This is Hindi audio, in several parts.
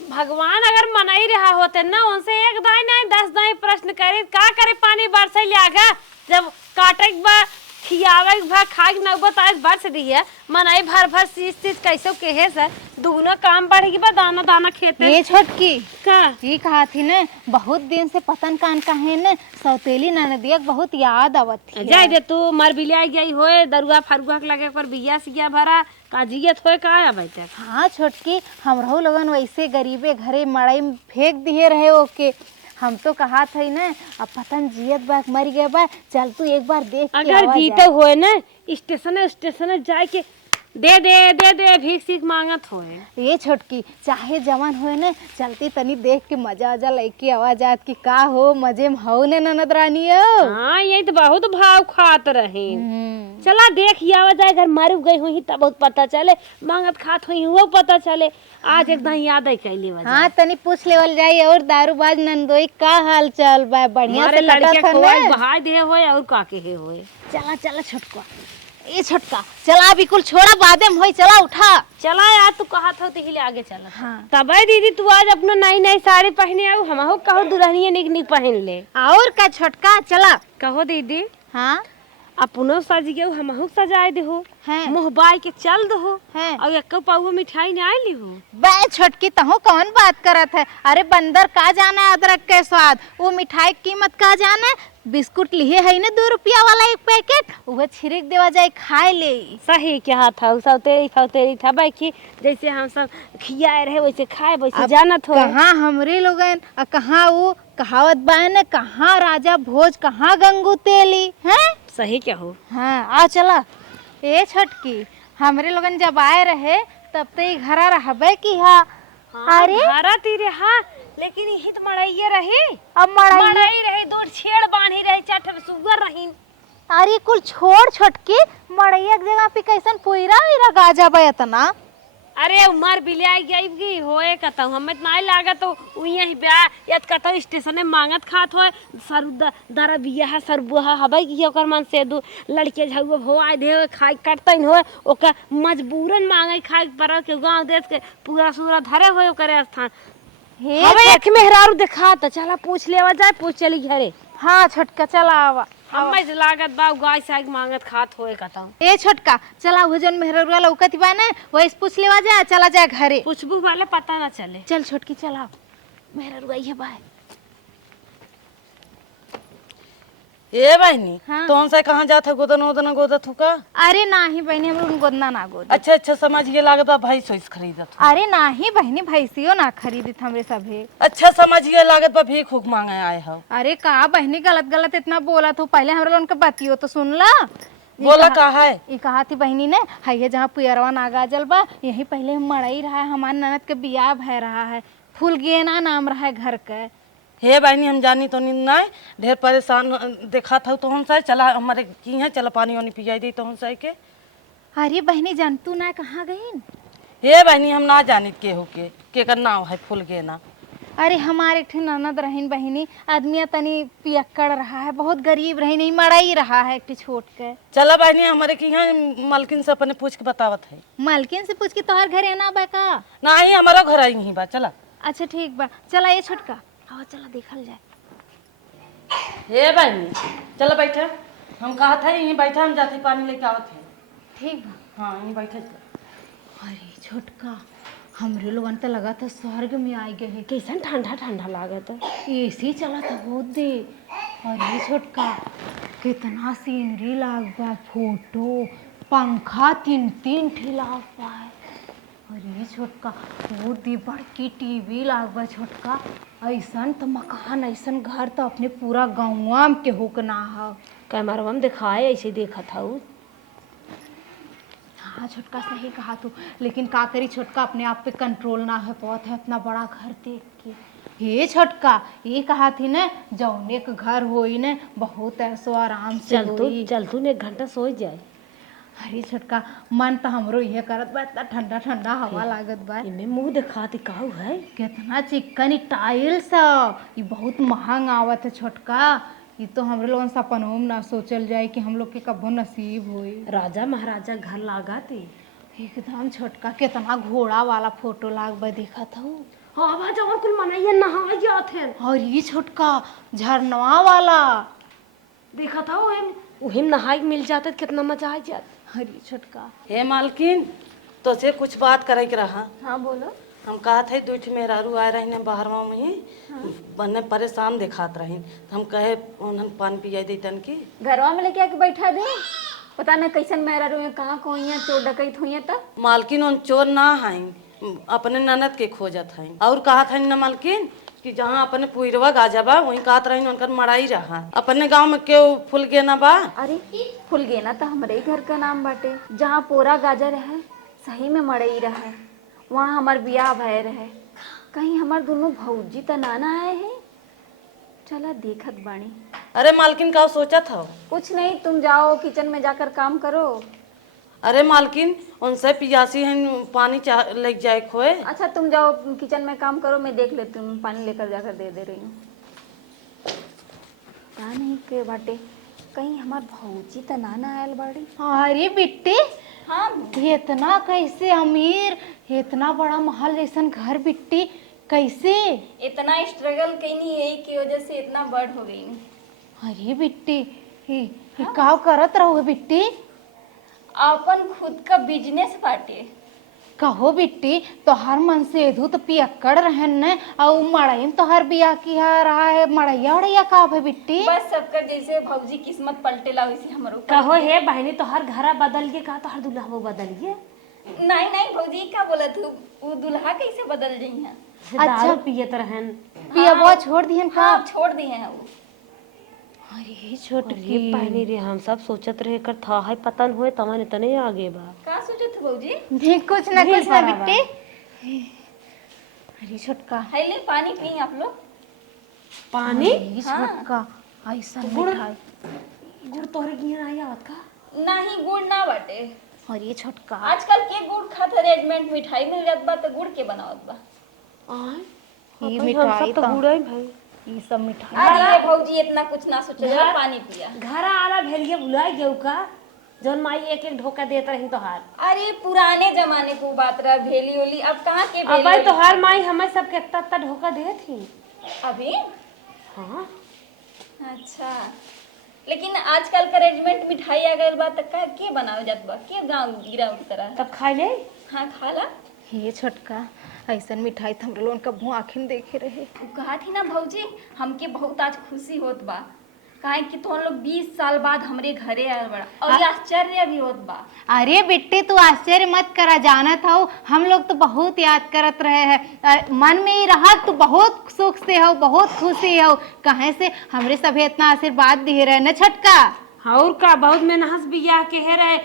भगवान अगर मना ही रहा होते ना उनसे एक दाई नहीं 10 दाई प्रश्न करे का करे पानी बरसे लियागा जब काटे बा खियावे भा खाए नौबत आज बरस रही है मनाई भर भर चीज कैसे कहे से दुगना काम बढ़ेगी बा दाना दाना खेते ये छोटकी का ये कहा थी ने बहुत दिन से पतन कान कहे ने सौतेली ननदिया बहुत याद आवत थी। जाय दे तू मर बिलिया गई होए दरुआ फरुआ के लगे पर बिया से गया भरा काजियत होए का है बैठे। हाँ छोटकी हम रहू लगन वैसे गरीबे घरे मड़ई में फेंक दिए रहे ओके हम तो कहा थे ना अब पतन जियत बा मर गया बा चल तू एक बार देख के अगर जीते होए ना स्टेशन जाए के दे भीख सीख मांगत होए। ये छोटकी चाहे जवान होए ने चलती तनी देख के मजा आजा लइकी आवाज आत की का हो मजे में हो ने ननद रानियो। हाँ यही तो बहुत भाव खात रहे चला देख आवा जाए घर मर गई हुई तब बहुत पता चले मांगत खात हुई वो पता चले आज एकदम याद आई कैली वजह। हाँ तनी पूछ लेवल जाई और दारूबाज नंदोई का हाल चाल बा बढ़िया से लड़के लटक खोए बहाय दे होए और काके हे होए। चला चला छोटका ये छोटका चला बिल्कुल छोड़ा बादे में होई चला उठा चला यार तू कहा था तो हिले आगे चला। हाँ तबे दीदी तू आज अपना नई नई साड़ी पहने आऊ हमहु कहो दुल्हनिया निक निक पहन ले और का छोटका चला कहो दीदी हाँ अपनो सज गए हमहु सजाए दे हो हैं मुँह बाई के चल दो हैं और एक पाऊ मिठाई नहीं आई ली हो। बे छोटकी तहो कौन बात करत है अरे बंदर का जाना है अदरक के स्वाद वो मिठाई की कीमत का जाना है बिस्कुट लिए है ना 2 रुपया वाला एक पैकेट वह छिड़क देवा जाए खाए ले। सही क्या था सौतेरी था भाई की जैसे हम सब खियाए रहे वैसे खाए वैसे जानत हो। कहाँ हमरे लोगन और कहाँ वो कहावत बान कहाँ राजा भोज कहाँ गंगू तेली हैं सही क्या हो। हाँ आ चला ए छोटकी हमरे लोगन जब आए रहे तब तो ये घरा रहबे की हा। अरे हरा तीरे हाँ लेकिन यही तो मड़ाइए रही अब मड़ाई रही 2 छेड़ बांधी रही 4 सुगर रही। अरे कुल छोड़ छोटकी मड़ैया के जगह पे कैसन पुईरा वीरा गाजा बा इतना। अरे उमर बिलिया गई होए कतौ हमें नहीं लागत तो उही ब्याह या कतौ स्टेशन में मांगत खात होए सर दरा बिया है सरबुहा हबै की ओकर मन से दू लड़के झगो भो आए दे खाई कटतन होए ओकर मजबूरन मांगे खाए पर के गांव देश के पूरा सूरा धरे होए ओकर स्थान हवे एक मेहरारू देखा त चला पूछ लेवा जाए पूछ चली घरे। हाँ छोटका चला आवा हमें से लागत बा गाय साग मांगत खात होए कतौ। ए छोटका चला वो जन मेहरुआ लौकत बा ना वही पूछ लेवा जा चला जा घरे पूछबू वाले पता ना चले। चल छोटकी चला मेहरुआ ये बा ए बहनी हाँ। तो से कहाँ जात है गोदन ओदन गोदत हुका। अरे नाही बहनी हम गोदना ना गोद अच्छा अच्छा समझ ये लागत बा भाई सोइस खरीदत हो। अरे नाही बहनी भैंसियो ना खरीदित हमरे सभे। अच्छा समझ ये लागत बा भीख हुक मांगे आए हो। अरे का बहनी गलत गलत इतना बोला तो पहले हमरा लोगन के बतियो तो सुन ला। बोला का है ये कहा थी बहनी ने है जहाँ पुयरवा नागाजल बा यही पहले मड़ई रहा है हमारे ननद के बियाह भय रहा है फूल गेना नाम रहा है घर के। हे बहनी हम जानी तो नहीं ढेर परेशान देखा था तो हम से चला हमारे की है चला पानी वानी पियाई दी तो हम से के। अरे बहनी जानतू ना कहाँ गई। हे बहनी हम ना जानी के हो के कर नाम है फूल गेना। अरे हमारे एक ननद रहीन बहनी आदमी तनी पियक्कड़ रहा है बहुत गरीब रही नहीं मड़ाई रहा है एक छोट के। चला बहनी हमारे की है मालकिन से अपने पूछ के बतावत है। मालकिन से पूछ के तोहर घर आना बा का। नहीं हमारा घर आई ही बा चला। अच्छा ठीक बा चला ये छोटका आवा चला देखल जाए। हे बहनी चला बैठे हम कहा था यहीं बैठा हम जाते पानी लेके आवत है। ठीक बा हाँ यहीं बैठे। अरे छोटका हमरे लोगन तो लगा था स्वर्ग में आ गए हैं कैसन ठंडा ठंडा लागत है एसी चला था बहुत दे। अरे छोटका कितना सीनरी लाग बा फोटो पंखा 3 ठे लाग बा। अरे छोटका बहुत दी बड़की टीवी लाग बा छोटका ऐसन तो मकान ऐसन घर तो अपने पूरा गाँव के होक ना है कैमरा में दिखाए ऐसे देखा था। हाँ छोटका सही कहा तू लेकिन का करी छोटका अपने आप पे कंट्रोल ना है बहुत है इतना बड़ा घर देख के। हे छोटका ये कहा थी ना जौने के घर होई ने बहुत ऐसो आराम से चल तू ने 1 घंटा सो जाए। अरे छोटका मन तो हमरो ये करत बा इतना ठंडा ठंडा हवा लागत बा। इमे मुंह दिखाती काऊ है कितना चिकन टाइल्स ये बहुत महंग आवत है छोटका ये तो हमरे लोगन सपनों में ना सोचल जाए कि हम लोग के कबो नसीब होई। राजा महाराजा घर लागा थी एकदम छोटका कितना घोड़ा वाला फोटो लाग बा देखा था। हाँ बा जवन कुल मनाइए नहा जात है। और ये छोटका झरनवा वाला देखा था वही नहाई मिल जाता कितना मजा आ जाता। अरे छोटका। हे मालकिन, तो से कुछ बात करे के रहा। हाँ बोलो। हम कहा थे दू ठे मेहरारू आए रही बाहरवा में ही, बने परेशान दिखात रही, तो हम कहे उन्हें पानी पिया देतन की। घरवा में लेके आके बैठा दे, पता न कैसन मेहरारू है, कहाँ को हुई चोर डकैत हुई त। मालकिन उन चोर ना हैं, अपने ननद के खोजत हैं। और कहा था न मालकिन कि जहाँ अपने पुरवा गाजा बा वहीं कहत रही उनकर मड़ाई रहा। अपने गांव में केहू फूल गे ना बा। अरे फुल गेना तो हमारे घर का नाम बाटे, जहाँ पोरा गाजर है सही में मड़ई रहे, वहाँ हमार बियाह भय रहे। कहीं हमार दोनों भौजी त नाना आए हैं, चला देखत बाणी। अरे मालकिन का सोचा था? कुछ नहीं, तुम जाओ किचन में जाकर काम करो। अरे मालकिन उनसे पियासी हैं, पानी लग जाए खोए। अच्छा तुम जाओ किचन में काम करो, मैं देख लेती हूँ, पानी लेकर जाकर दे दे रही हूँ। पता नहीं के बाटे, कहीं हमार भौजी त नाना आयल बाड़ी। अरे बिट्टी, हाँ इतना कैसे अमीर, इतना बड़ा महल जैसन घर बिट्टी, कैसे? इतना स्ट्रगल कहीं यही की वजह से इतना बड़ हो गई। अरे बिट्टी, ये का करत रहो बिट्टी? अपन खुद का बिजनेस बाटे। कहो बिट्टी, तोहर मन से एधू तो पियक्कड़ रहन न, और मड़ई में तोहर बियाह किया रहा है, मड़ैया उड़ैया का है बिट्टी? बस सबका जैसे भौजी किस्मत पलटेला वैसे हमरो कहो हे बहनी तो हर घरा बदल के कहा तो हर दूल्हा वो बदल गए। नहीं नहीं भौजी क्या बोला तू, वो दुल्हा कैसे बदल गई है? दारू पियत रहन। पियबो छोड़ दिहन का? हाँ छोड़ दिए हैं वो। अरे छोटकी ये पहनी रे हम सब सोचत रहे कर था है पतन हुए तमन इतने आगे बा। का सोचत थे भौजी? देख कुछ न नहीं कुछ ना बराबर। बिट्टी। अरे छोटका, है ले पानी पी आप लोग। पानी अरे छोटका, ऐसा मिठाई। गुड़ तोहरे गिर आई आवत का। नहीं गुड़ ना बाटे, अरे छोटका, आजकल के गुड़ खात रेडीमेड मिठाई मिल जात बा तो गुड़ के बनावत बा। आय ये हम मिठाई सब तो तो गुड़ है भाई। ये सब मिठाई। अरे भौजी इतना कुछ ना सोचो, घर- पानी पिया। घर आला भेलिए बुलाए गेऊ का जौन माई एक एक ढोका देत रही तोहार। अरे पुराने जमाने को बात रहा, भेली ओली अब कहाँ के अब भेली तोहार माई हमें सब के तत्ता ढोका दे थी। अभी। हाँ अच्छा लेकिन आजकल का रेडीमेड मिठाई आ गई बा त का के बनावे जात बा, के गांव गिरा उतरा। तब खाई ले। हाँ खा ला। ये छोटका, ऐसा मिठाई तो हमरे लोगन का भूँ आखिन देखे रहे। कहा थी ना भौजी, हमके बहुत आज खुशी होत बा, काहे कि तुम लोग 20 साल बाद हमरे घरे आयल बड़ा, और ये आश्चर्य भी होत बा। अरे बेटे तू आश्चर्य मत करा, जानत हो हम लोग तो बहुत याद करत रहे हैं, मन में ही रहा तू बहुत सुख से हो, बहुत खुशी हो, कहे से हमरे सभी इतना आशीर्वाद दिए रहे न छटका। और का बहुत मेहनत बियाह के है रहे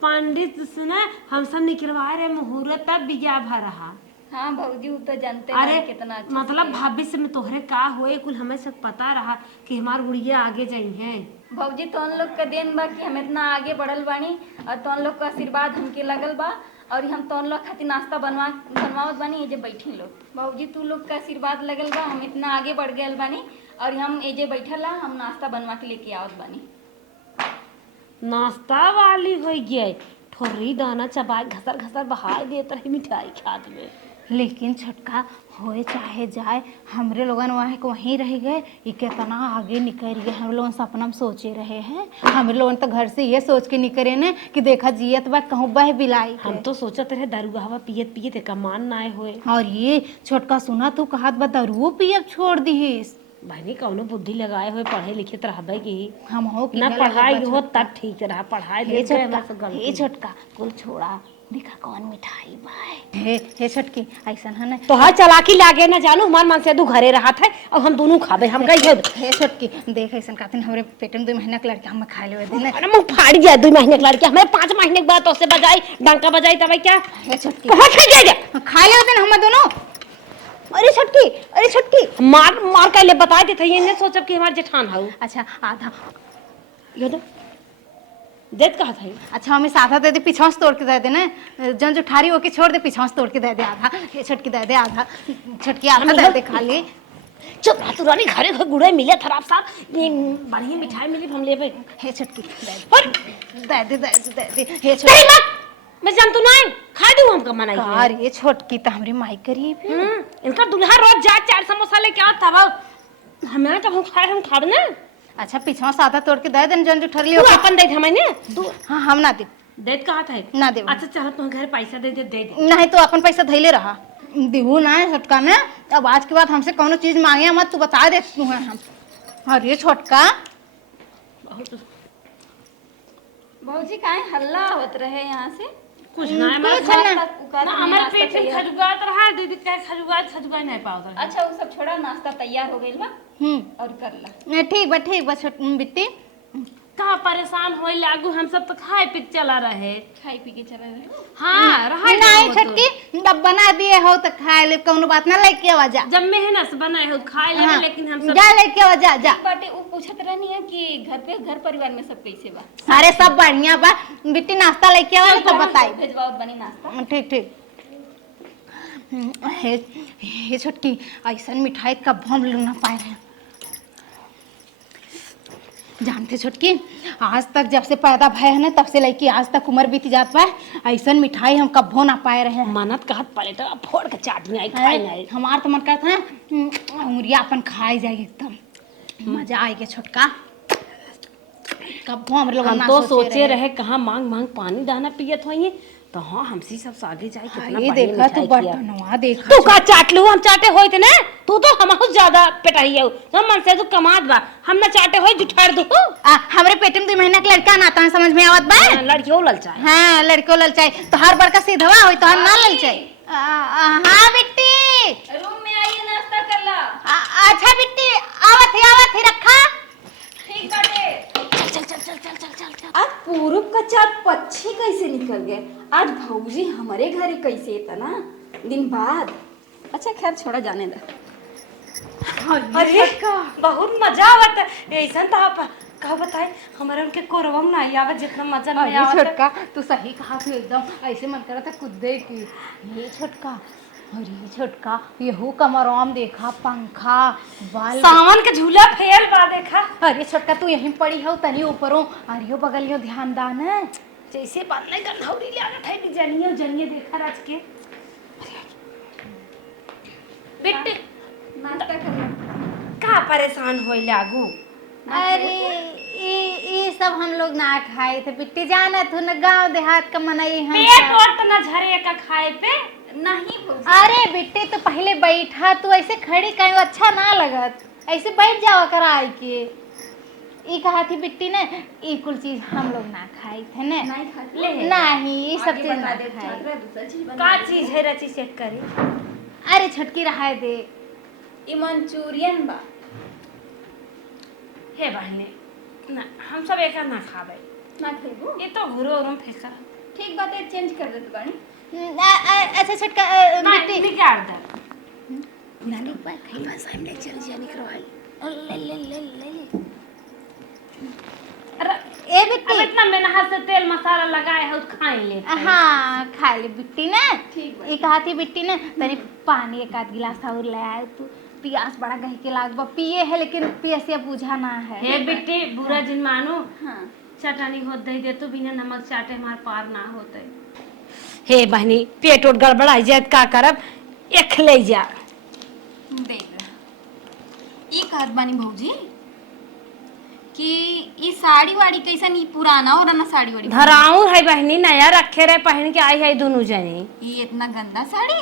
पंडित से ना हम सब निकलवाए रहे मुहूर्त तब बियाह भा रहा। हाँ भौजी वो तो जानते अरे हैं कितना अच्छा मतलब भविष्य में तोहरे का होए कुल हमें सब पता रहा कि हमार गुड़िया आगे जाई है। भौजी तो उन लोग का देन बा कि हम इतना आगे बढ़ल बानी, और तो उन लोग का आशीर्वाद हमके लगल बा, और हम तो उन लोग खातिर नाश्ता बनवावत बानी, ये जे बैठी लोग। भौजी तू लोग का आशीर्वाद लगल बा, हम इतना आगे बढ़ गए बानी, और हम ए जे बैठल ला हम नाश्ता बनवा के लेके आवत बानी। नाश्ता वाली हो गई ठोरी दाना चबाए घसर घसर बहार देत रही मिठाई खात में। लेकिन छटका होए चाहे जाए हमरे लोगन वहाँ के वहीं रह गए, ये कितना आगे निकल गए। हम लोगन सपना में सोचे रहे हैं, हमरे लोगन तो घर से ये सोच के निकले न कि देखा जियत बा कहूँ बह बिलाई। हम तो सोचत रहे दारू हवा पियत पियत एक मान ना होए। और ये छोटका सुना तू कहत बा दारू पियब छोड़ दीस। बहनी कौनो बुद्धि लगाए हुए पढ़े लिखे तो रहबे की हम हो ना पढ़ाई हो तब ठीक रहा, पढ़ाई हे ले छोटका, हे छोटका कुल छोड़ा, देखा कौन मिठाई बा। हे छोटकी ऐसा है ना तो हाँ चालाकी लागे ना जानू हमार मन से दू घरे रहा था और हम दोनों खाबे हम गई हे छोटकी देख ऐसा कहते हमरे पेट में 2 महीना के लड़के हम खा ले दिन। अरे मुंह फाड़ गया 2 महीने के लड़के हमें 5 महीने के बाद तो से बजाई डंका बजाई तब क्या हे छोटकी कहाँ खा गया खा ले दिन हम दोनों। अरे छोटकी, अरे छोटकी मार मार के ले बता देते ये नहीं सोचब कि हमार जेठान हाउ। अच्छा आधा ये दो देत कहा था। अच्छा हमें आधा दे दे, पीछा से तोड़ के दे दे ना, जन जो ठारी होके छोड़ दे, पीछा से तोड़ के दे दे आधा। ये छोटकी दे दे आधा, छोटकी आधा दे दे खा ले। चुप रहा तू रानी, घरे घर गुड़े मिले खराब सा ये बढ़िया मिठाई मिली हम लेबे। हे छोटकी और दे दे दे दे दे हे छोटकी मैं जानतू नहीं खा दूं हमका मनाई कार ये छोटकी तो हमरी माई करी भी इनका दूल्हा रोज जा 4 समोसा लेके आता बा हमें तो हम खा ना। अच्छा पीछवा सादा तोड़ के दे देन जन जो ठरली तू अपन दे हमें ने तू हाँ हम ना दे देत कहा था ना देब। अच्छा चलो तुम घर पैसा दे दे नहीं तो अपन पैसा धैले रहा देहू ना है छोटका ने। अब आज के बाद हमसे कौनो चीज मांगे मत तू बता दे तू है हम। अरे छोटका भौजी काहे हल्ला होत रहे यहाँ से? कुछ ना है कुछ हमारे ना हमारे पेट में खजुगात रहा दीदी क्या खजुगा नहीं पाओ अच्छा वो सब छोड़ा, नाश्ता तैयार हो गइल बा और कर ला। ठीक बा छोट बिट्टी कहाँ परेशान होए लागू हम सब तो खाए पी के चला रहे खाई पी के चला रहे। हाँ रहा नहीं छोटकी अब बना दिए हो तो खाए ले कौनो बात ना लेके आवा जा। जब मेहनत से बनाए हो खाए ले हाँ, लेकिन हम सब जा लेके आवा जा बाटे वो पूछत रहनी है कि घर परिवार में सब कैसे बा? अरे सब बढ़िया बा बिट्टी नाश्ता लेके आवा तो बताई। भेजवाओ बनी नाश्ता। ठीक हे छोटकी ऐसा मिठाई कब हम लोग ना पाए हैं जानते छोटकी आज तक जब से पैदा भय है ना तब से लेके आज तक उम्र बीत जात बा ऐसा मिठाई हम कब ना पाए रहे हैं। मानत कहत पले तो फोड़ के चाटनी आई खाए नहीं हमार तो मन करता है उंगलियां अपन खाई जाएगी एकदम मजा आएगा छोटका कब हम लोग हम तो सोचे रहे कहाँ मांग मांग पानी दाना पियत होइए तो हाँ हमसे सब आगे जाए कितना ये देखा तू बर्तनवा देखा तू का चाट लू हम चाटे होए थे ना तू तो हमहु ज्यादा पेटाई है हम मन से तू कमात बा हम ना चाटे होए जुठाड़ दू हमरे पेट में 2 महीना के लड़का ना आता समझ में आवत बा। लड़कियों ललचाए हाँ लड़को ललचाए तो हर बार का सीधवा होई तो हम ना ललचाए। हाँ बिट्टी रूम में आइए नाश्ता कर ला। अच्छा बिट्टी आवत ही रखा ठीक बाटे। आज पूरब का चाँद पक्षी कैसे निकल गए? आज भौजी हमारे घर कैसे इतना दिन बाद? अच्छा खैर छोड़ा जाने दे। अरे बहुत मजा आवत है ऐसा तो आप का बताए हमारे उनके कोरवम ना आवत जितना मजा नहीं अरे आवत छोटका तू सही कहा तू एकदम ऐसे मन करा था कूदे की। ये छोटका अरे छोटका यहू कमरम देखा पंखा बाल सावन के झूला फेल बा देखा अरे छोटका तू यहीं पड़ी हो तनी ऊपरों अरियो बगलियो ध्यान दान है जैसे बात नहीं करना हो रही लागत है कि जनिए देखा राज के बेटे नाश्ता कर ला। का परेशान होए लागू अरे ये सब हम लोग ना खाए थे बिट्टी जाना तू न गांव देहात का मनाई हम पेट और तना झरे का खाए पे नहीं भौजी। अरे बिट्टी तो पहले बैठा तू ऐसे खड़ी कहीं अच्छा ना लगत ऐसे बैठ जाओ करा आई के ई कहा थी बिट्टी ने ई कुल चीज हम लोग ना खाए थे ने नहीं खाती। ले नहीं ये सब आगे चीज बता ना दे खाए। दूसरा चीज बना का दे। चीज है रची चेक करी अरे छटकी रहा दे ई मंचूरियन बा। हे बहने ना हम सब एक ना खाबे ना खइबू? ये तो घुरो उरम फेंका ठीक बात है चेंज कर देत बानी। अच्छा छटका नहीं निकाल दे नानी बात खाई बस हम ले चल जा निकरो आई ले अरे ए बिट्टी अब इतना मेहनत से तेल मसाला लगाए है खाए ले हाँ खा ले बिट्टी ने ठीक बा। ये कहा थी बिट्टी ने तनी पानी एक आध गिलास और ले आए तू प्यास बड़ा गही के लाग बा पिए है लेकिन पियसिया बुझा ना है। हे बेटी बुरा जिन मानो हाँ चटनी होत दे दे तो बिना नमक चाटे हमार पार ना होते हे बहनी पेट उठ गड़बड़ाई जाए का करब एक ले जा देख ला। ई कहत बानी भौजी कि ई साड़ी वाड़ी कैसन ई पुराना और ना साड़ी वाड़ी धराऊ है बहनी नया रखे रहे पहन के आई है दोनों जनी ये इतना गंदा साड़ी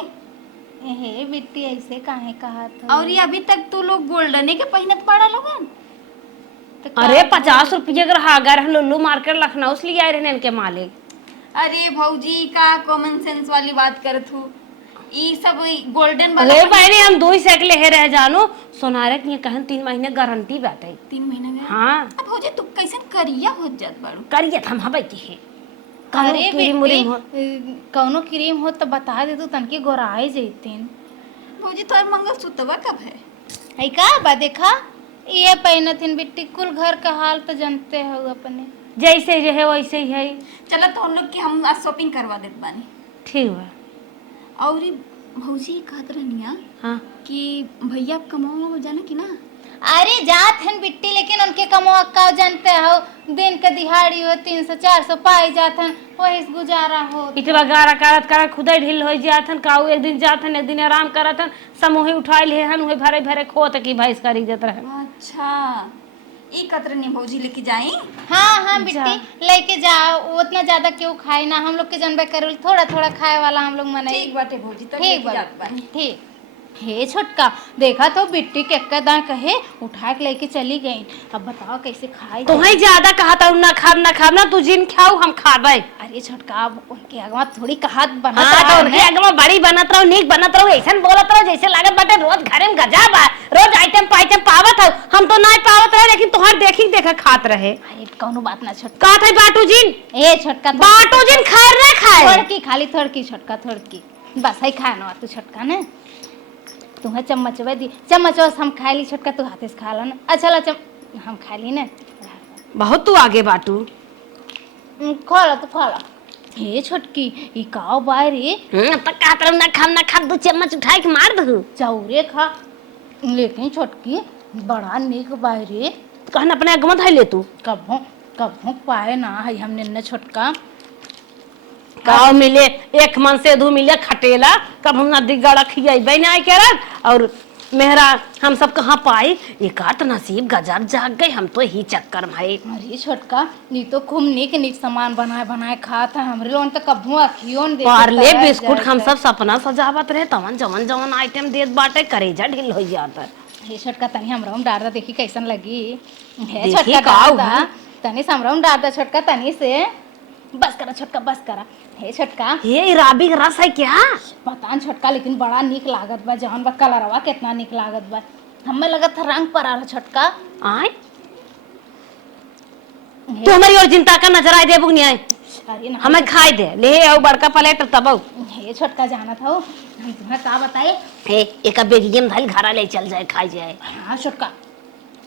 हे बिट्टी ऐसे काहे कहा था और ये अभी तक तू लोग गोल्डने के पहनत पड़ा लोगन। अरे 50 रुपये का रहा अगर हम लुल्लू मार्केट लखनऊ से ले आए रहे इनके मालिक अरे भौजी का कॉमन सेंस वाली बात करत हूँ ई सब गोल्डन वाला अरे बहनी हम 2 साइकिल ले रहे जानो सोनारे के कहन 3 महीने गारंटी बाटे 3 महीने में। हाँ अब भौजी तू कैसन करिया हो जात बाड़ू? करिए हम हबै की है अरे क्रीम उरीम हो। कौनो क्रीम हो तो बता दे तू तनके गोराए जैतीन। भौजी तोर मंगलसूत्रवा कब है? है का बा देखा ये पहनथिन बिट्टी कुल घर का हाल तो जानते हो अपने जैसे रहे वैसे ही है चलो तो हम लोग की हम आज शॉपिंग करवा देत बानी। ठीक बा और ई भौजी कहत रहनिया हाँ कि भैया कमाओ जाना कि ना अरे जात हैं बिट्टी, लेकिन उनके कमवा का जानते हो, दिन के दिहाड़ी हो 300-400 पाई जात हैं, वही से गुजारा हो। इतवा गारा करत करत खुदे ढील हो जाथन काऊ, एक दिन जाथन एक दिन आराम करथन, समूह उठाई ले हन उहे भरे भरे खोत की भैंस कर इज्जत रहे। अच्छा ई कतरनी भौजी लेके जाई। हाँ बिट्टी लेके जाओ, उतना ज्यादा क्यों खाए ना, हम लोग के जनबे करे थोड़ा थोड़ा खाए वाला हम लोग मनाई। ठीक बाटे भौजी, तो ठीक लेके जात बानी। ठीक। हे छोटका देखा तो बिट्टी के दां कहे उठा के लेके चली गई, अब बताओ कैसे खाई। तो ही ज्यादा कहा था ना खाब ना तू जिन खाऊ हम खाबे। अरे छोटका अब उनके अगवा थोड़ी कहात बनत हाँ रहा तो उनके है। अगवा बड़ी बनत रहो, नीक बनत रहो, ऐसन बोलत रहो जैसे लागत बाटे रोज घरे में गजा बा, रोज आइटम पाइटम पावत हो। हम तो नहीं पावत रहे, लेकिन तोहर देखी देखा खात रहे। अरे कौनो बात ना छोटका। का था बाटू जिन? ए छोटका बाटू जिन खैर ना खाए। थोड़की खाली थोड़की छोटका थोड़की बस है खाना तू छोटका ने। तुम्हें चम्मच वे दी, चम्मच हम खा ली छोटका, तू हाथे से खा लो ना। अच्छा ला हम खा ली ना। बहुत तू आगे बाटू। खा ला तू खा ला। हे छोटकी ई काओ बारी तो कहत रहो ना खाब 2 चम्मच उठाई के मार दहू। चौरे खा, लेकिन छोटकी बड़ा निक बारी। कहन अपने अगवा धइ ले तू। कभों पाए ना है हमने न छोटका। काव मिले एक मन से दू मिले खटेला, कब हम नदी गड़ा खियाई नहीं करत, और मेहरा हम सब कहाँ पाई। एक आठ नसीब गजब जाग गई, हम तो ही चक्कर भाई। अरे छोटका नी तो खूब निक सामान बनाए खाता है हमरे लोगन तो कभू अखियों न देखे। पार्ले बिस्कुट हम सब सपना सजावत रहे, तवन जवन आइटम देत बाटे, करेजा ढिल हो जाता। हे छोटका तनी हमरा में डार देखी कैसन लगी। हे देखी छोटका काऊ डार है। तनी से हमरा में डार छोटका तनी से। बस करा छोटका बस करा। हे छोटका ये राबी का रस है क्या? पता न छोटका, लेकिन बड़ा निक लागत बा, जहन बा कलरवा कितना निक लागत बा। हमें लगत था रंग पर आ छोटका। आय तू हमारी और चिंता का नजर आए दे बुक नहीं आए, अरे ना हमें खाई दे ले आओ बड़का प्लेट तब। हे छोटका जाना था हम तुम्हें का बताए। एक बेगियम धल घरा ले चल जाए खाई जाए। हाँ छोटका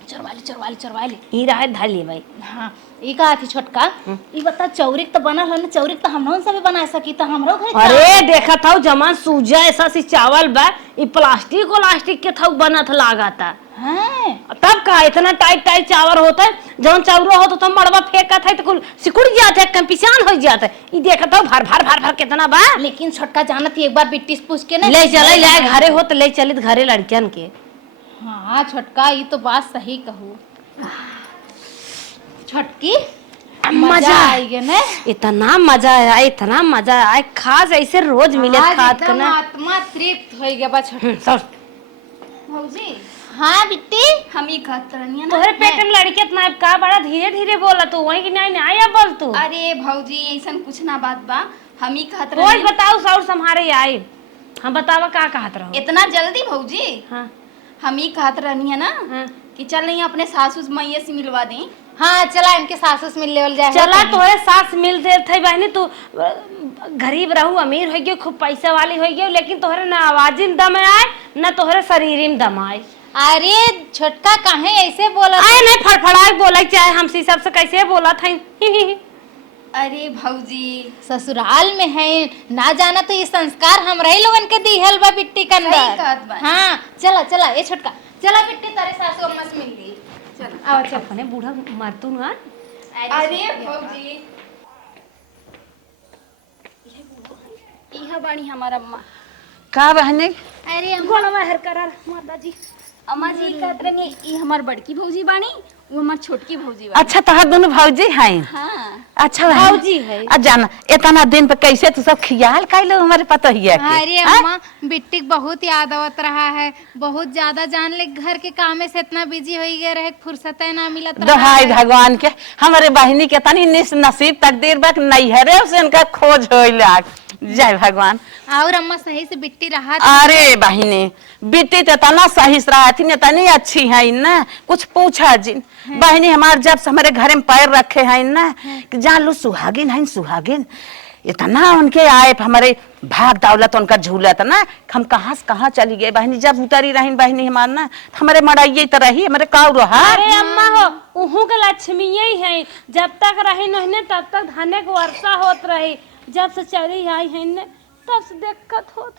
चरवा ले। ई रहा धल ले भाई। हाँ ई कहा थी छोटका, ई बता चौरिक तो बनल है ना, चौरिक तो हम लोग सब बना सकी तो हमरो घर। अरे देखा था जमा सूजा ऐसा सी चावल बा, ई प्लास्टिक के थक बनत लागता। हैं तब का इतना टाइट चावल होता है, जौन चावल होता तो मड़वा फेंकत है तो कुल सिकुड़ जाते है, कंपिसान हो जाता है। ई देखत हो भर कितना बा। लेकिन छोटका जानत एक बार बिट्टी से पूछ के ना ले चले घरे हो तो ले चलित घरे लड़कियन के। हाँ छोटका ये तो बात सही कहू। छोटकी मजा आई गया ना, इतना मजा आया खास ऐसे रोज मिले खात एकदम ना। आत्मा तृप्त हो गया बा छोटकी। सब भौजी हाँ बिट्टी हम ई कतरनिया ना। तोहरे पेट में लड़के इतना का बड़ा धीरे बोला तू, वही की नहीं आया बोल तू। अरे भौजी ऐसन कुछ ना बात बा, हम ई कहत रोज रही। बताओ सौर सम्हारे आए, हम बतावा का कहत रहो। इतना जल्दी भौजी? हाँ हम ई कहत रहनी है ना हाँ। कि चल नहीं अपने सासू मैया से मिलवा दें। हाँ चला इनके सासू से मिल लेवल जाए। चला तोहरे सास मिल दे थे बहनी, तू गरीब रहू अमीर हो गई खूब पैसा वाली हो गई, लेकिन तोहरे न आवाज में दम आए न तोहरे शरीर में दम आए। अरे छोटका काहे ऐसे बोला आए नहीं फड़फड़ाए बोला चाहे हमसे सबसे कैसे बोला था। अरे भौजी ससुराल में है ना जाना तो ये संस्कार हम रही लोगन के दिहल बा बिट्टी के सही अंदर। कहत बा। हाँ चला ये छोटका चला बिट्टी तारे सासू अम्मा से मिल ली। चल। आओ चल। अपने बूढ़ा मरतू ना। अरे भौजी इहा बाणी हमारा अम्मा। का बहने? अरे अम्मा हर करार माता जी। अम्मा जी कहत रहनी ई हमार बड़की भौजी बाणी, वो हमार छोटकी भौजी बाणी। अच्छा तहार दोनों भौजी हैं? हाँ अच्छा भौजी है। जाना इतना दिन पे कैसे तू सब खियाल कैलो हमारे पता ही है। अरे अम्मा बिट्टी को बहुत याद आवत रहा है, बहुत ज्यादा जान ले घर के काम में से इतना बिजी हो गए रहे, फुर्सत ना मिलत रहा दोहाई है। भगवान के हमारे बहनी के तनी नसीब तकदीर बा नहीं हरे से उनका खोज होइला। जय भगवान। और अम्मा सही से बिट्टी रहा। अरे बहनी बेटी तो तना सही से रहा थी, तनी अच्छी है ना, कुछ पूछा जिन बहनी हमारे जब से हमारे घर में पैर रखे हैं ना कि जान लो सुहागिन है सुहागिन, इतना उनके आए हमारे भाग दौलत उनका झूलत ना, हम कहाँ से कहाँ चली गए बहनी। जब उतरी रही बहनी हमार ना हमारे मड़ाइये तो रही हमारे काउ रहा। अरे अम्मा हो उहू के लक्ष्मी है, जब तक रही नहीं तब तक धने के वर्षा होत रही, जब से चली आई है न तब से दिक्कत होत।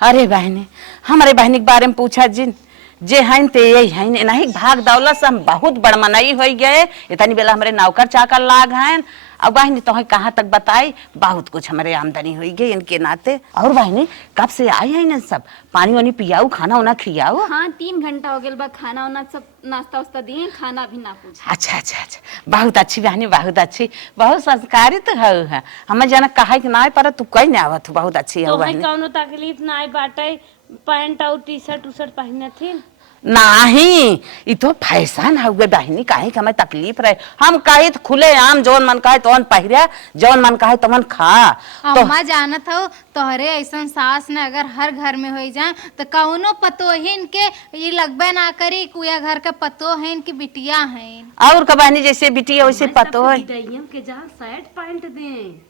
अरे बहनी हमारे बहनी के बारे में पूछा जिन जे हन ते यही हन नहीं भाग दौलत से हम बहुत बड़ मनई हो गए। इतनी बेला हमारे नौकर चाकर लाग हैं। अब बहनी तो कहाँ तक बताई, बहुत कुछ हमारे आमदनी हो गई इनके नाते। और बहनी कब से आई है ना, सब पानी वानी पियाऊ, खाना वाना खियाऊ? हाँ 3 घंटा हो गया बा, खाना वाना सब नाश्ता वास्ता दिए, खाना भी ना कुछ। अच्छा अच्छा अच्छा, बहुत अच्छी बहनी, बहुत अच्छी, बहुत संस्कारित है। हमें जना कहा कि ना पर तू कहीं नहीं आवत, बहुत अच्छी है तो बहनी। कौनो तकलीफ ना आई बाटे, पैंट और टी शर्ट उशर्ट पहने थी नहीं, ये तो फैशन है बहनी, काहे कि हमें तकलीफ रहे। हम कहे तो खुले आम जौन मन कहे तौन पहिरे, जौन मन कहे तौन खा। तो अम्मा जानत हो तोहरे ऐसा सास ने अगर हर घर में हो जाए तो कौनो पतो हिन के ये लगबे ना करी कुया घर का पतो है इनकी बिटिया है। और का बहनी जैसे बिटिया वैसे पतो है। के जहाँ शर्ट पैंट दें।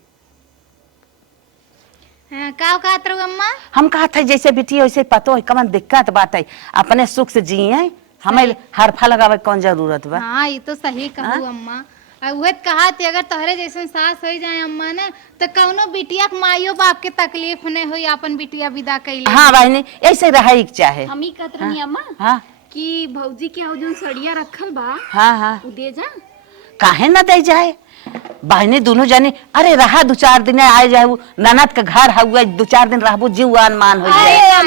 का कहत रहो अम्मा? हम कहा था जैसे बिटिया वैसे पतो है, कमन दिक्कत बात है, अपने सुख से जिए, हमें हरफा लगावे कौन जरूरत बा। हाँ ये तो सही कहू अम्मा। उहे कहा थी अगर तोहरे जैसे सास हो जाए अम्मा ने तो कौनो बिटिया के माइयो बाप के तकलीफ नहीं हुई, अपन बिटिया विदा कैले। हाँ बहनी ऐसे रहे चाहे। हम ही कहत रही अम्मा हाँ कि भौजी के जो सड़िया रखल बा हाँ हाँ, उ दे जा। काहे न दे जाए बहनी, दोनों जनी। अरे रहा 2-4 दिन आए जाए, ननद के घर हुआ 2-4 दिन रहबू, जीवान मान हो जाए।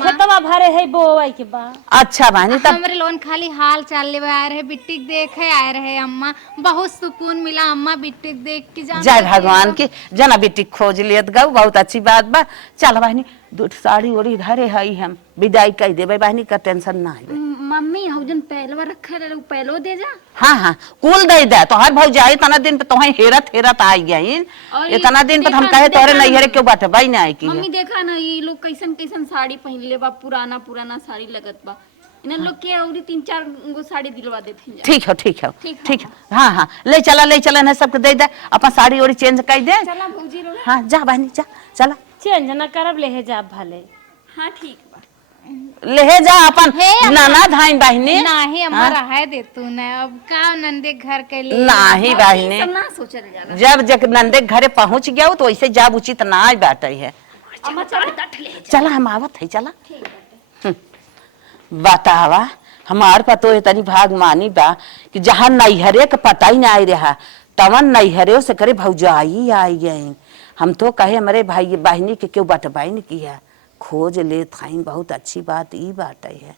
खेतवा भरे है बोवाई के बाद। अच्छा बहनी, तब हमरे लोन खाली हाल चाल ले आए रहे, बिट्टी के देखे आए रहे अम्मा, बहुत सुकून मिला अम्मा बिट्टी के देख के। जय भगवान की जना बेटी खोज लियत गऊ, बहुत अच्छी बात बा। चल बहनी, 2 साड़ी ओड़ी धरे हई, हम विदाई कह देवे बहनी, का टेंशन ना है। मम्मी हौजन पहलवा रखल रहे पहलो दे जा। हाँ हाँ कुल दे दे, तो हर भौज जाए इतना दिन पे तो हेरत हेरत आई गई, इतना दिन पे हम कहे तोरे नहीं हेरे क्यों बाटे भाई ना आई की। मम्मी देखा ना ये लोग कैसन कैसन साड़ी पहन ले बा, पुराना पुराना साड़ी लगत बा। इन लोग के और 3-4 गो साड़ी दिलवा देते हैं। ठीक है ठीक है ठीक है, हाँ हाँ ले चला ना सबके दे दे, अपन साड़ी ओड़ी चेंज कर दे। चला भौजी लोग। हाँ जा बहनी जा, चला चेंज न करब ले जा भले। हाँ ठीक बा, ले जा अपन नाना धाइन बहनी। नहीं अम्मा रहा दे तू न, अब का नंदे घर के लिए नहीं बहनी, सब ना सोचल जाला। जब नंदे घरे पहुंच गया तो वैसे जाब उचित ना आई बात है। अम्मा चल तट ले। चला हम आवत है, चला। बतावा हमार पतो है तनी भाग मानी बा कि जहाँ नैहरे के पता ही ना आई रहा, तवन नैहरे से करे भौजाई आई गई। हम तो कहे हमारे भाई बहनी के क्यों बटवाई न किया, खोज ले थाइन, बहुत अच्छी बात ई बात है।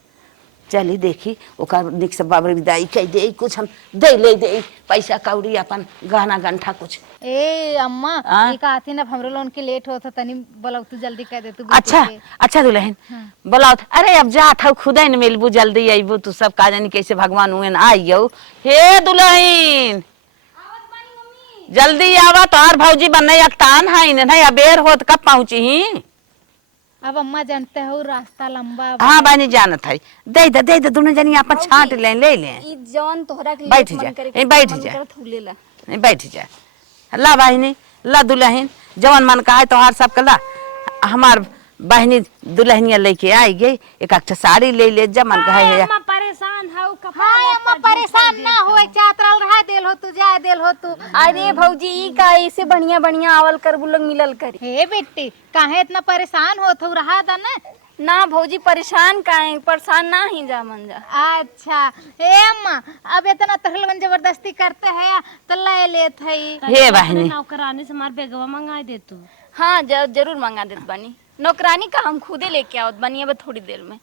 चली देखी ओकर निक से बाबर विदाई कह दे, कुछ हम दे ले दे पैसा कौड़ी, अपन गहना गंठा कुछ। ए अम्मा ये कहती ना हमरे लोन के लेट होता तनी बोला तू जल्दी कह दे तू। अच्छा अच्छा दुल्हन बोलाओ। अरे अब जा था खुदा न मिलबू, जल्दी अबू, तू सब का जानी कैसे भगवान हुए आइयो। हे दुल्हन जल्दी आवा, तोहार भौजी बनने अकतान है नहीं, अबेर होत कब पहुंची ही। अब अम्मा जानते हो रास्ता लंबा। हाँ बहनी जानत है, दे दे दोनों जनी अपन छांट ले ई जौन तोहरा के बैठ जा, बैठ जा, बैठ जा। ला बहनी, ला दुल्हन जवन मन का है तोहार सब कला। हमार बहनी दुल्हनिया लेके आई गई, एक अच्छा साड़ी ले जा मन का है। अम्मा परेशान हो कपड़ा। हाँ अम्मा परेशान ना हो, चातरल रहा देल हो तू, जा देल हो तू। अरे भौजी ई का ऐसे बढ़िया बढ़िया आवल कर बुलग मिलल करी। हे बेटी काहे इतना परेशान होत हो, रहा था ना। ना भौजी परेशान काहे, परेशान ना ही जा मन जा। अच्छा हे अम्मा अब इतना तहलवन जबरदस्ती करते हैं तो ले लेत है। हे बहनी नौकरानी से हमार बेगवा मंगाई दे तू। हाँ जरूर मंगा देत बानी, नौकरानी का हम खुदे लेके आवत बानी अब थोड़ी देर में।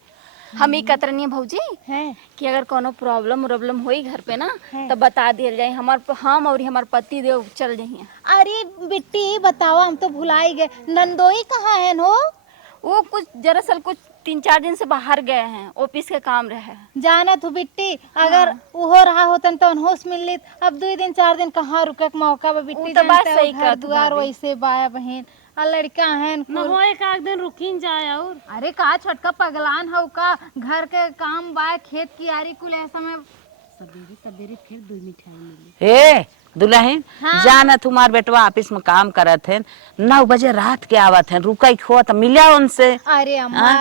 हम ही कतरनी भौजी कि अगर कोनो प्रॉब्लम होई घर पे ना तो बता दिया जाए, हम और हमार पति देव चल जाइए। अरे बिट्टी बताओ, हम तो भुलाई गए, नंदोई कहाँ है नो? वो कुछ दरअसल कुछ 3-4 दिन से बाहर गए हैं, ऑफिस के काम रहे। जाना तू बिट्टी अगर वो रहा होतन तो होश मिल ली। अब 2 दिन 4 दिन कहाँ रुके के मौका बा बिट्टी, तो बात सही घर दुआर वैसे बाया बहन आ लड़का है न हो एक दिन रुकिन जाए। और अरे का छोटका पगलान हो का, घर के काम बा, खेत की आरी कुल ऐसा में सवेरे फिर 2 मिठाई मिली। हे दुल्हन जाना तुम्हार बेटवा ऑफिस में काम करत है, 9 बजे रात के आवत है, रुका खो तो मिला उनसे। अरे अम्मा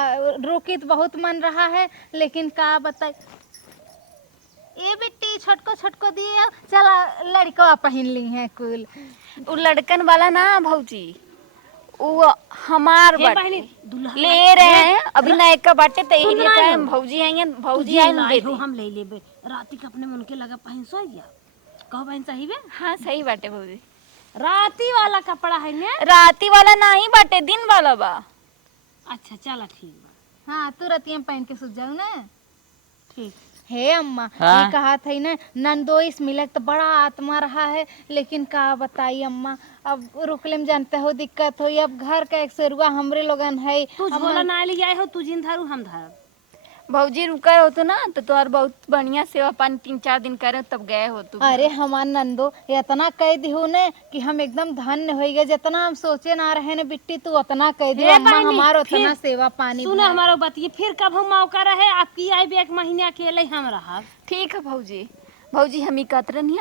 रुकी तो बहुत मन रहा है, लेकिन का बताए ये बेटी छोटको दिए, चला लड़का पहन ली है कुल। वो लड़कन वाला ना भौजी, वो हमार हे बाटे बहनी दुल्हा ले रहे हैं अभी नयका बाटे तो यही लेते हैं भौजी आएंगे भौजी आए लाई हो हम ले लेबे राती के अपने मन के लगा पहन सो गया कहो बहन सही बे हाँ सही बाटे भौजी राती वाला कपड़ा है ने राती वाला नहीं बाटे दिन वाला बा अच्छा चला ठीक बा हाँ तू रतिया पहन के सूझ जाऊ ना ठीक हे अम्मा हाँ? ये कहा था ना नंदो इस मिलक तो बड़ा आत्मा रहा है लेकिन का बताई अम्मा अब रुकले में जानते हो दिक्कत हो अब घर का एक सरुआ हमरे लोगन है तू झोला ना ले जाए हो तू जिन धरू हम धरब भौजी रुका हो तो ना तो तोहर बहुत बढ़िया सेवा पानी 3-4 दिन करे तब गए हो तू अरे हमार नंदो इतना कह दिहो ने कि हम एकदम धन्य हो गए जितना हम सोचे ना रहे ने बिट्टी तू उतना कह दियो हे अम्मा बहनी, हमार उतना फिर सेवा पानी सुनो हमारो बतिए फिर कब हम मौका रहे आपकी आई भी एक महीने अकेले ही हम रहब ठीक है भौजी भौजी हम ही कहत रहनी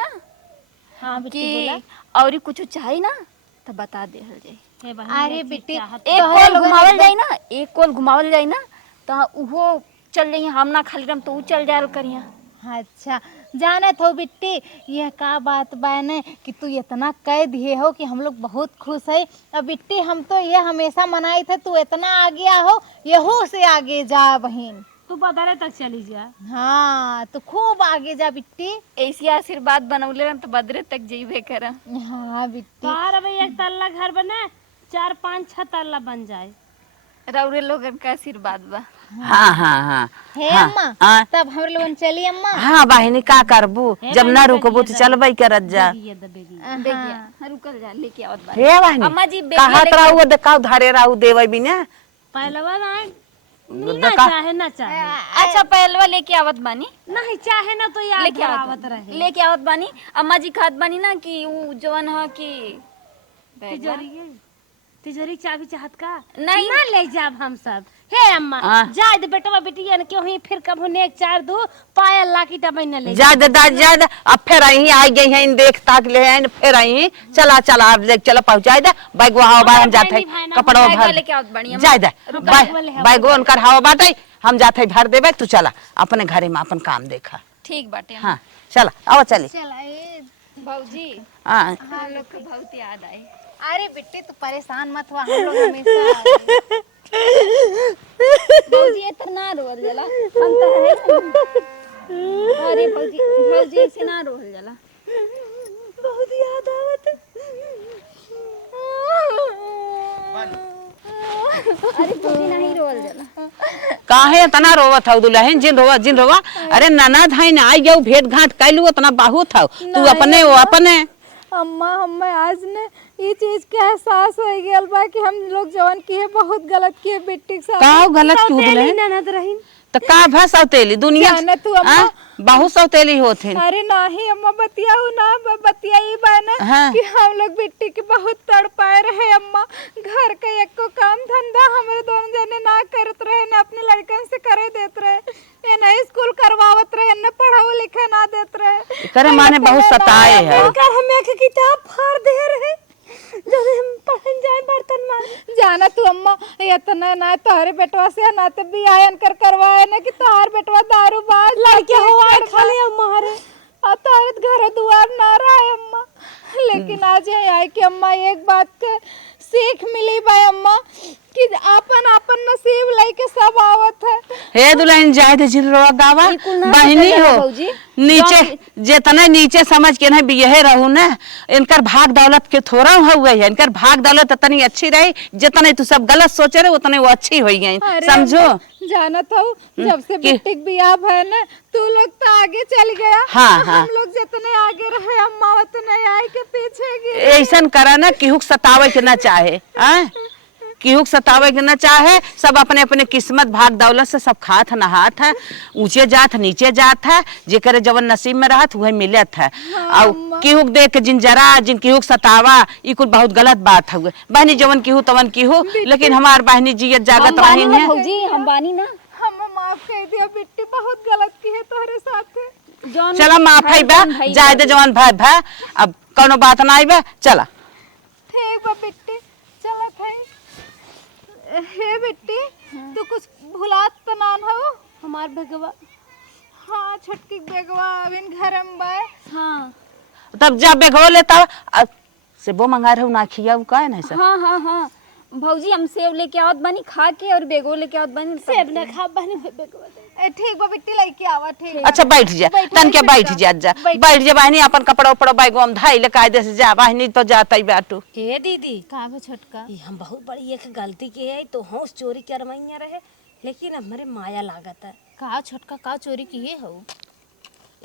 हाँ बिट्टी कि बोला और कुछ चाहिए ना तो बता दे जाए हे बहन अरे बिट्टी एक कोल घुमावल जाए ना एक कोल घुमावल जाए ना तो उहो चल जाइए हम ना खाली रम तो ऊ चल जाए करिया अच्छा जाने थो बिट्टी यह का बात बाने कि तू इतना कह दिए हो कि हम लोग बहुत खुश है अब बिट्टी हम तो ये हमेशा मनाई थे तू इतना आगे हो यहू से आगे जा बहन तू बदले तक चली जा हाँ तो खूब आगे जा बिट्टी ऐसी आशीर्वाद बनौले रम तो बदरे तक जीवे कर हाँ बिट्टी बाहर अब एक तल्ला घर बने 4-5-6 तल्ला बन जाए रौरे लोगन का आशीर्वाद बा हाँ हाँ हाँ हे हाँ, अम्मा हाँ। तब हम लोगन चली अम्मा हाँ बहनी का करबू जब ना रुकबू तो चलबई करत जा ये दबेगी देखिए रुकल जा लेके आवत बा हे बहनी अम्मा जी कहत रहू देखाओ धरे रहू देवे भी ना पहलवा ना चाहे ना चाहे अच्छा पहलवा लेके आवत बानी नहीं चाहे ना तो याद लेके आवत रहे लेके आवत बानी अम्मा जी खात बानी ना कि ऊ जवन ह कि तिजोरी चाबी चाहत का नहीं। ना ले जाब हम सब हे अम्मा जाय दे बेटवा बेटिया ने क्यों ही फिर कभो नेक चार दो पायल लाकी टबई न ले जा अब फिर आई आ गई हैं देख ताक ले हैं फिर आई चला चला अब देख चला पहुंचाई दे बैग हवा बा हम जाते कपड़ा भर लेके आवत बानी जाय दे बैग उनकर हवा बाटे हम जाते भर देबे तू चला अपने घरे में अपन काम देखा ठीक बाटे हाँ चला आओ चली भौजी हाँ हम लोग को बहुत याद आई अरे बिट्टी तू परेशान मत हुआ हम लोग हमेशा भौजी इतना रोल जाला हम तो है अरे भौजी भौजी ऐसे ना रोल जाला बहुत याद आवत अरे भौजी नहीं रोल जाला काहे इतना रोवत हौ दुल्हन जिन रोवा अरे ननद है ना आई गयो भेंट घाट कैलू उतना बहुत हौ तू अपने वो अपने अम्मा हमें आज ने ये चीज के एहसास हो गया बा कि हम लोग जवन किए बहुत गलत किए बेटी के साथ का गलत क्यों दुल्हन ननद रहीन तो का भा सौतेली दुनिया जाना तू अम्मा। हाँ? बहुत सौतेली होते अरे नहीं अम्मा बतियाऊ ना बतियाई बाने हाँ। कि हम लोग बेटी के बहुत तड़पाए रहे अम्मा घर का एको काम धंधा हमारे दोनों जने ना करत रहे ना अपने लड़कन से करे देत रहे ये ना स्कूल करवावत रहे ना पढ़ाओ लिखे ना देत रहे करे माने बहुत सताए है हम एक किताब फाड़ दे रहे जब हम पहन जाए बर्तन में जाना तू अम्मा इतना ना तोहरे बेटवा से ना तो बियाहन करवाए ना कि तोहर बेटवा दारू बाज लड़के हुआ खाली मारे आ तोहरे घर दुआर ना रहा अम्मा लेकिन आज ये आए कि अम्मा एक बात के सीख मिली बा अम्मा कि अपन अपन नसीब लेके सब आवत है हे दुल्हन जाए दे जिलवा गावा बहनी हो नीचे जितना नीचे समझ के ना बिये रहू ना इनकर भाग दौलत के थोड़ा हुआ है इनकर भाग दौलत इतनी अच्छी रही जितने तू सब गलत सोचे रहे उतने वो अच्छी हुई है समझो जाना था जब से बेटी के बियाह है ना तू लोग तो आगे चल गया हाँ, हाँ। हम लोग जितने आगे रहे अम्मा उतने आए के पीछे गिरे ऐसा करा ना केहू सतावे के ना चाहे केहू सतावे के ना चाहे सब अपने अपने किस्मत भाग दौलत से सब खात नहात है ऊंचे जात नीचे जात है जेकर जवन नसीब में रहत वही मिलत है और केहू देख के जिन जरा जिन केहू सतावा ई कुल बहुत गलत बात है बहनी जवन केहू तवन केहू लेकिन हमार बहनी जियत जागत रही है भौजी हम बानी ना हमें माफ कर दिया बेटी बहुत गलत की है तुम्हारे साथ चला माफ है बा जाए दे जवान भाई भाई अब कोनो बात ना आई बा चला ठीक बा बेटी चला था हे बेटी तू कुछ भुलात तो ना हो हमार भगवा हाँ छोटकी बेगवा अभी घर में बा हाँ तब जब बेघो लेता से वो मंगा रहे ना खिया का है ना सर हाँ हाँ हाँ भौजी हम सेब लेके आवत बानी खा के और बेगो लेके आवत बानी सेब ना खा बहनी बेगवा दे। ठीक बा बिट्टी लेके आवा ठीक अच्छा बैठ जा, तन के बैठ जा बैठ जा बहनी, अपन कपड़ा उपड़ा बैगो हम धाई ले कायदे से जा बहनी, तो जाता ही बाटू। हे दीदी का बा छोटका ये हम बहुत बड़ी एक गलती की है, तो होश चोरी करवाइया रहे, लेकिन हमारे माया लागत है। का छोटका का चोरी किए हो?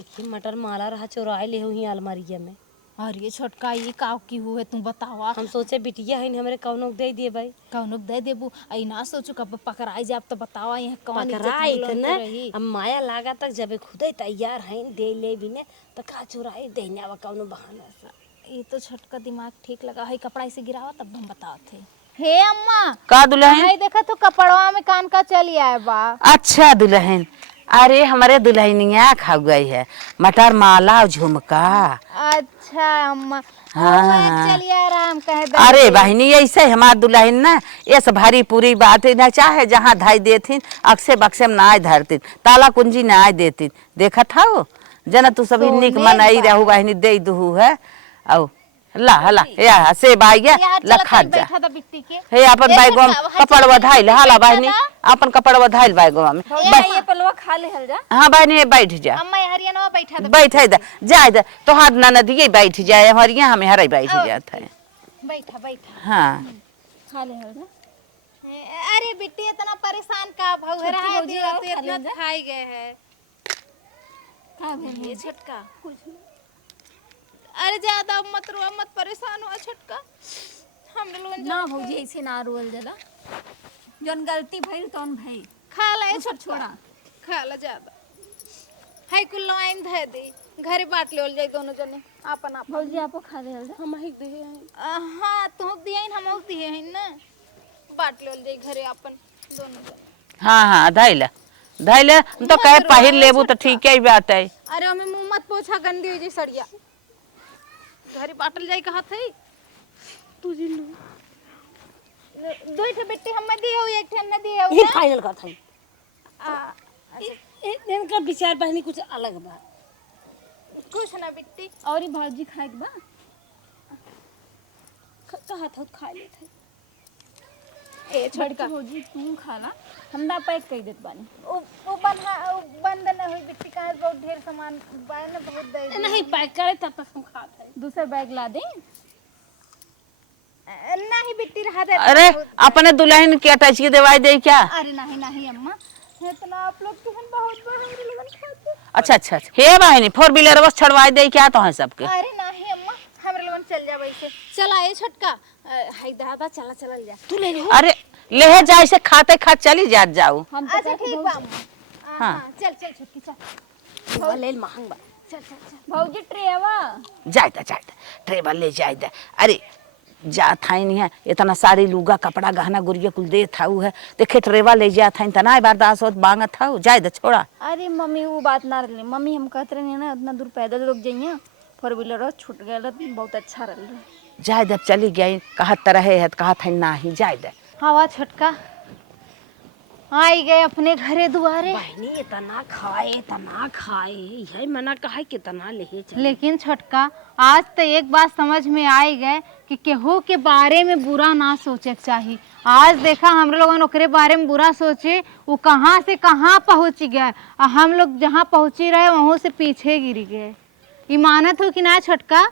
एक मटर माला रहा चोराए ले हुई अलमारिया में। अरे छोटका ये का की हुए तू बतावा। हम सोचे बिटिया है हमरे कौनो दे दिए भाई। कौनो दे देबू आई ना सोचू कब पकड़ाई जाब तो बतावा यहाँ कौन पकड़ाई तो ना हम माया लागा तक जब खुद ही तैयार हैं दे ले बिने तो का चुराई देना वा कौनो बहाना से। ये तो छोटका दिमाग ठीक लगा है, कपड़ा से गिरावा तब हम बताते। हे अम्मा का दुल्हन? आई देखा तो कपड़वा में कान का चली आए बा। अच्छा दुल्हन, अरे हमारे दुल्हनिया खा गई है मटर माला और झुमका। अच्छा अम्मा हाँ। चलिए आराम कहे दे। अरे बहनी ऐसे हमार दुल्हन ना ये सब भारी पूरी बात ना चाहे जहाँ धाई देथिन अक्से बक्से में ना धरतीन, ताला कुंजी ना देतीन। देखा था वो जना तू सब निक मनाई रहू बहनी दे दुहू है। औ ला हला या से बाइया लखा जा बैठा था बिट्टी के हे अपन बैगो में कपड़ बधाइल हाला बहनी, अपन कपड़ बधाइल बैगो में। ये पलवा खा ले हल जा। हाँ बहनी बैठ जा, अम्मा हरियाणा बैठा था। बैठे दे जाए दे तो हाथ ना नदिए बैठ जाए, हमारे यहाँ हमें हराई बैठ जाता है। बैठा बैठा हाँ खा ले हल जा। अरे बिट्टी इतना परेशान का भाव रहा है, भौजी और खा ले इतना जा। खाई गए हैं। का भेल ये छटका अरे ज्यादा मत रो मत परेशान हो छटका। हम लोग ना भौजी ऐसे ना रोल जला, जौन गलती भइल तौन भइल। खा ले सब छोड़ा। खा ला ज्यादा हाय कुल लवाइन धे दे घरे बांट ले जाए दोनों जने आपन आप। भौजी आपो खा ले हल जा। हम ही दे हां तू दिए हम दिए हैं ना, बांट ले जाए घरे आपन दोनों जने। हाँ हाँ धैल धैल तो कहे पहिर लेबू तो ठीक है बात है। अरे हमें मुंह मत पोछा गंदी हो जाए सड़िया, घरे बाटल जाए कहा थे तू जिन दो ठे बेटी हम दिए हो एक ठे हम दिए हो ये फाइनल का था। इनका विचार बहनी कुछ अलग बा। कुछ ना बिट्टी और भौजी खाए के बा कहा था खा ले थे। ए छोटका भौजी तू खाला हम ना पैक कर देत बानी। वो बंद ना हुई बिट्टी का बहुत ढेर सामान बाय ना बहुत दे नहीं पैक करे तब तक हम खाते हैं। दूसरा बैग ला दे। नहीं बिट्टी रहा दे। अरे अपने दुल्हन के अटैच की दवाई दे क्या? अरे नहीं नहीं अम्मा इतना आप लोग तो हम बहुत बहाने लगन खाते। अच्छा अच्छा हे बहनी 4 व्हीलर बस छड़वाई दे क्या तो है सबके? अरे नहीं अम्मा हमरे लोगन चल जा वैसे। चला ए छोटका हाय दादा चला चल जा तू ले लो। अरे ले जाए से खाते खाते चली जात जाऊ। हम अच्छा ठीक बा अम्मा। हाँ। चल चल छोटकी चल ले महंग बा। चल चल चल भौजी ट्रेवा जाए ट्रेवल ले जाए दे। अरे जा था नहीं है इतना सारी लूगा कपड़ा गहना गुड़िया कुल दे था है देखे ट्रेवा ले जा था तना बर्दाश्त होत बांगा था जाए दे छोड़ा। अरे मम्मी वो बात ना रही मम्मी हम कहते रहे ना उतना दूर पैदल लोग जाइए 4 व्हीलर छूट गया बहुत अच्छा रहा। जाए दे चली गई कहा तरह है कहा था ना ही जाए दे। हवा छोटका आई गए अपने घरे दुआरे। बहनी इतना खाए यही मना कहा कितना ले चल। लेकिन छोटका आज तो एक बात समझ में आई गए कि केहू के बारे में बुरा ना सोचे चाहिए। आज देखा हम लोगन ओकरे बारे में बुरा सोचे वो कहाँ से कहाँ पहुँच गए और हम लोग जहाँ पहुँची रहे वहाँ से पीछे गिर गए। ईमानत हो कि ना छोटका?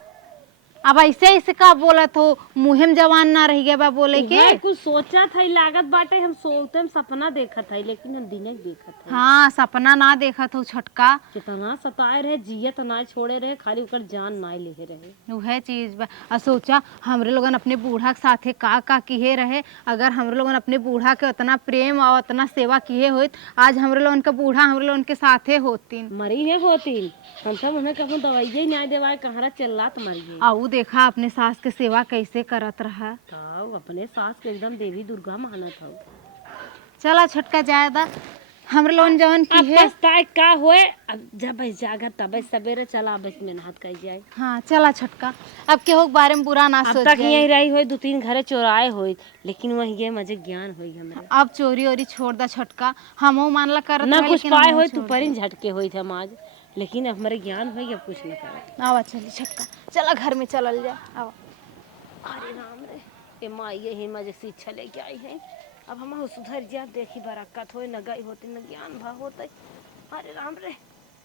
अब ऐसे ऐसे का बोला तो मुहिम जवान ना रह गया बा बोले के। कुछ सोचा था लागत बाटे हम सोते हम सपना देखा था लेकिन हम दिने देखा था। हाँ सपना ना देखा था छोटका। कितना सताए रहे जियत ना छोड़े रहे खाली उकर जान ना ले रहे। वह चीज बा और सोचा हमरे लोगन अपने बूढ़ा के साथे का किए रहे। अगर हमरे लोगन अपने बूढ़ा के उतना प्रेम और उतना सेवा किए होत आज हमरे लोगन का बूढ़ा हमरे लोगन के साथे होतीन। मरी है होती हम सब उन्हें कहूँ दवाइया नहीं देवा कहाँ चल तो मर गई। आऊ देखा अपने सास के सेवा कैसे करत रहा। अपने सास के एकदम देवी दुर्गा मानत हो। चला छोटका जायदा हमरे लोगन जवन की है पछताए का होए अब जब जागा तब सवेरे चला बस मेहनत कर जाए। हाँ चला छोटका अब केहू के बारे में बुरा ना अब सोच तक यही रही हो 2-3 घरे चोराए हो लेकिन वही ये मजे ज्ञान होई हमारे। अब चोरी ओरी छोड़ दा छोटका हमहू मानला करत ना रहे, कुछ लेकिन पाए हमहू हो छोड़ तू पर झटके होई थे आज लेकिन अब हमारे ज्ञान होई अब कुछ नहीं करे। आवा चली छोटका चला घर में चलल जा आवा। अरे राम रे ए माँ यही मजे शिक्षा लेके आई है। अब हम सुधर जा, देखी बरक्कत हो न गई होती न ज्ञान भाव होते। अरे राम रे।